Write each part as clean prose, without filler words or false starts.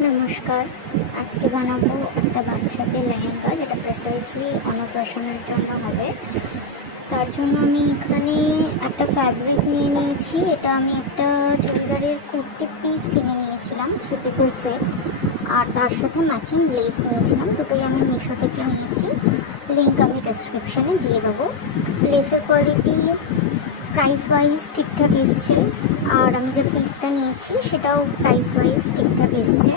নমস্কার। আজকে বানাবো একটা বাচ্চাদের লেহেঙ্গা, যেটা প্রিসাইসলি অন্নপ্রাশনের জন্য হবে। তার জন্য আমি এখানে একটা ফ্যাব্রিক নিয়ে নিয়েছি। এটা আমি একটা চুড়িদারের কুর্তি পিস কিনে নিয়েছিলাম, 3 পিসের সেট। আর তার সাথে ম্যাচিং লেস নিয়েছিলাম। দুটোই আমি মিশো থেকে নিয়েছি, লিঙ্ক আমি ডেসক্রিপশানে দিয়ে দেবো। লেসের কোয়ালিটি প্রাইস ওয়াইজ ঠিকঠাক এসছে, আর আমি যে পিসটা নিয়েছি সেটাও প্রাইস ওয়াইজ ঠিকঠাক এসছে।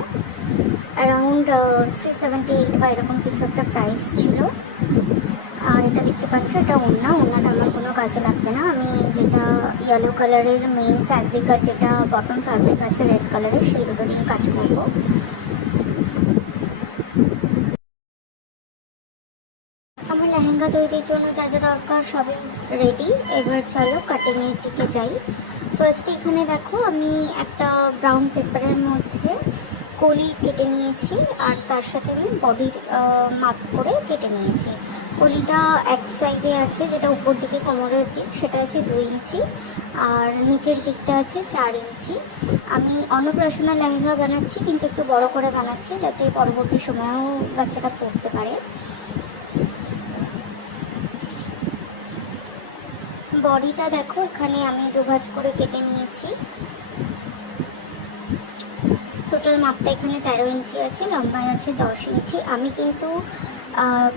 অ্যারাউন্ড 378 বা এরকম কিছু একটা প্রাইস ছিল। আর এটা দেখতে পাচ্ছ, এটা ওড়নাটা আমার কোনো কাজে লাগবে না। আমি যেটা ইয়েলো কালারের মেইন ফ্যাব্রিক আর যেটা বটম ফ্যাব্রিক আছে রেড কালারের, সেই দুটো দিয়ে কাজ করবো। আমার লেহেঙ্গা তৈরির জন্য যা যা দরকার সবই রেডি। এবার চলো কাটিংয়ের দিকে যাই। ফার্স্ট এখানে দেখো, আমি একটা ব্রাউন পেপারের মধ্যে কলি কেটে নিয়েছি, আর তার সাথে আমি বডির মাপ করে কেটে নিয়েছি। কলিটা এক সাইডে আছে, যেটা উপর দিকে কোমরের দিক, সেটা আছে 2 ইঞ্চি, আর নিচের দিকটা আছে 4 ইঞ্চি। আমি অন্নপ্রাশনা লেহেঙ্গা বানাচ্ছি, কিন্তু একটু বড় করে বানাচ্ছি, যাতে পরবর্তী সময়েও বাচ্চাটা পরতে পারে। বডিটা দেখো, এখানে আমি 2 ভাঁজ করে কেটে নিয়েছি। টোটাল মাপটা এখানে 13 ইঞ্চি আছে, লম্বায় আছে 10 ইঞ্চি। আমি কিন্তু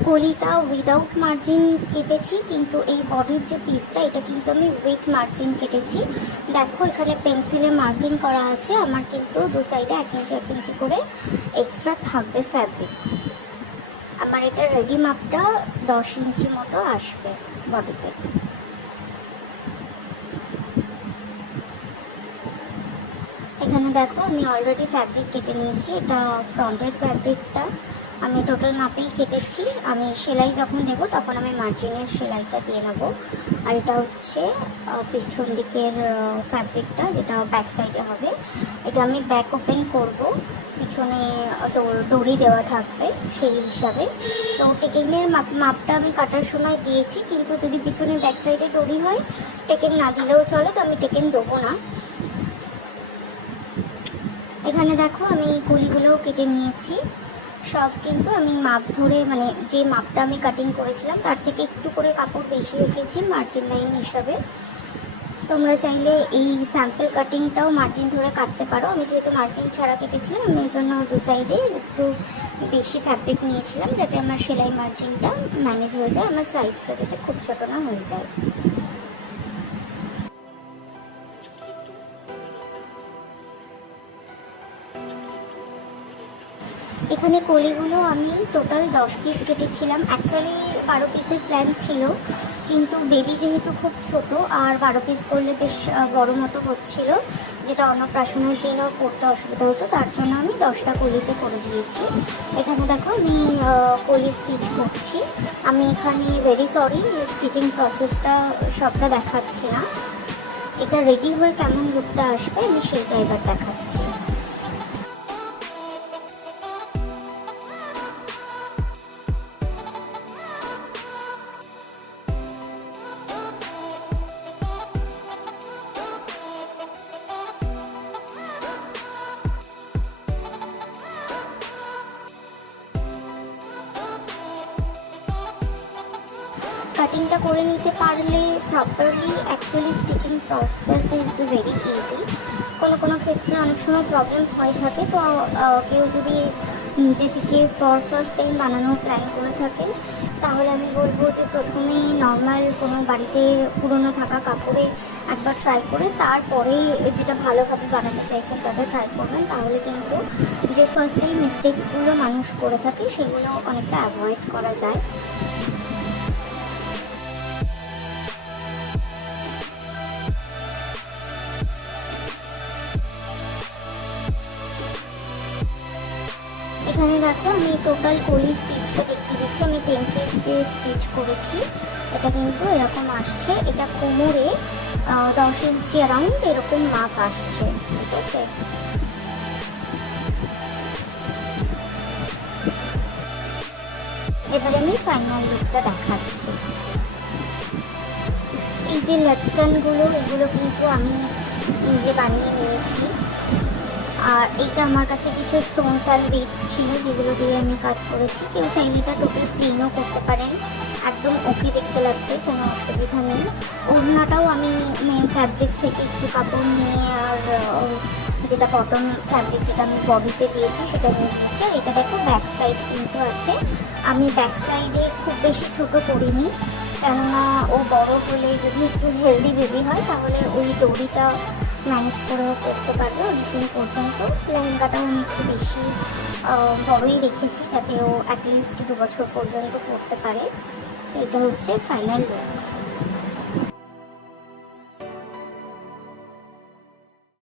কলিটা উইদাউট মার্জিন কেটেছি, কিন্তু এই বডির যে পিসটা, এটা কিন্তু আমি উইথ মার্জিন কেটেছি। দেখো এখানে পেন্সিলে মার্কিং করা আছে। আমার কিন্তু দু সাইডে 1 ইঞ্চি 1 ইঞ্চি করে এক্সট্রা থাকবে ফ্যাব্রিক। আমার এটা রেডি মাপটা 10 ইঞ্চি মতো আসবে বডিতে। এখানে দেখো, আমি অলরেডি ফ্যাব্রিক কেটে নিয়েছি। এটা ফ্রন্টের ফ্যাব্রিকটা আমি টোটাল মাপেই কেটেছি। আমি সেলাই যখন দেবো তখন আমি মার্জিনের সেলাইটা দিয়ে নেবো। আর এটা হচ্ছে পিছন দিকের ফ্যাব্রিকটা, যেটা ব্যাক সাইডে হবে। এটা আমি ব্যাক ওপেন করব, পিছনে তো দড়ি দেওয়া থাকবে সেই হিসাবে। তো টেকিংয়ের মাপটা আমি কাটার সময় দিয়েছি, কিন্তু যদি পিছনে ব্যাক সাইডে দড়ি হয় টেকেন না দিলেও চলে, তো আমি টেকেন দেবো না। এখানে দেখো, আমি কলিগুলোও কেটে নিয়েছি সব। কিন্তু আমি মাপ ধরে, মানে যে মাপটা আমি কাটিং করেছিলাম তার থেকে একটু করে কাপড় বেশি রেখেছি মার্জিন লাইন হিসাবে। তোমরা চাইলে এই স্যাম্পল কাটিংটাও মার্জিন ধরে কাটতে পারো। আমি যেহেতু মার্জিন ছাড়া কেটেছিলাম, আমি ওই জন্য 2 সাইডে একটু বেশি ফ্যাব্রিক নিয়েছিলাম, যাতে আমার সেলাই মার্জিনটা ম্যানেজ হয়ে যায়, আমার সাইজটা যাতে খুব ছোটো না হয়ে যায়। এখানে কলিগুলো আমি টোটাল 10 পিস কেটেছিলাম। অ্যাকচুয়ালি 12 পিসের প্ল্যান ছিল, কিন্তু বেবি যেহেতু খুব ছোট, আর 12 পিস করলে বেশ বড় মতো হচ্ছিল, যেটা অন্নপ্রাশনের দিনও পড়তে অসুবিধা হতো। তার জন্য আমি 10টা কলিতে করে দিয়েছি। এখানে দেখো, আমি কলি স্টিচ করছি। আমি এখানে ভেরি সরি, স্টিচিং প্রসেসটা সবটা দেখাচ্ছি না। এটা রেডি হয়ে কেমন লুকটা আসবে আমি সেইটা এবার দেখাচ্ছি। কাটিংটা করে নিতে পারলে properly, actually stitching process is very easy. কোনো ক্ষেত্রে অনেক সময় প্রবলেম হয়ে থাকে। তো কেউ যদি নিজে থেকে ফার্স্ট টাইম বানানোর প্ল্যান করে থাকেন, তাহলে আমি বলবো যে প্রথমে নর্মাল কোনো বাড়িতে পুরনো থাকা কাপড়ে একবার ট্রাই করে, তারপরে যেটা ভালোভাবে বানাতে চাইছেন তাতে ট্রাই করবেন। তাহলে কিন্তু যে ফার্স্ট টাইম মিস্টেক্সগুলো মানুষ করে থাকে, সেগুলো অনেকটা অ্যাভয়েড করা যায়। এখানে দেখো, আমি টোটাল কলি স্টিচটা দেখিয়ে দিচ্ছি। আমি 10 পিস যে স্টিচ করেছি, এটা কিন্তু এরকম আসছে। এটা কোমরে 10 ইঞ্চি অ্যারাউন্ড এরকম মাপ আসছে, ঠিক আছে। এবারে আমি ফাইনাল লুকটা দেখাচ্ছি। এই যে লাটকানগুলো, এগুলো কিন্তু আমি নিজে বানিয়ে নিয়েছি। আর এইটা আমার কাছে কিছু স্টোনস আর বিডস ছিল, যেগুলো দিয়ে আমি কাজ করেছি। কেউ চাইলে এটা টোটাল প্লেনও করতে পারেন, একদম ওকে দেখতে লাগবে, কোনো অসুবিধা নেই। ওড়নাটাও আমি মেন ফ্যাব্রিক থেকে একটু কাপড় নিয়ে আর যেটা কটন ফ্যাব্রিক যেটা আমি বডিতে দিয়েছি সেটা নিয়ে দিয়েছি। আর এটা দেখো ব্যাক সাইড কিন্তু আছে। আমি ব্যাক সাইডে খুব বেশি ছোট করিনি, কেননা ও বড় হলে যদি একটু হেলদি বেবি হয় তাহলে ওই দড়িটা ম্যানেজ করেও করতে পারবে অনেকদিন পর্যন্ত। লেহেঙ্গাটাও আমি একটু বেশি বড়ই রেখেছি, যাতে ও অ্যাটলিস্ট 2 বছর পর্যন্ত পরতে পারে। তো এটা হচ্ছে ফাইনাল লুক।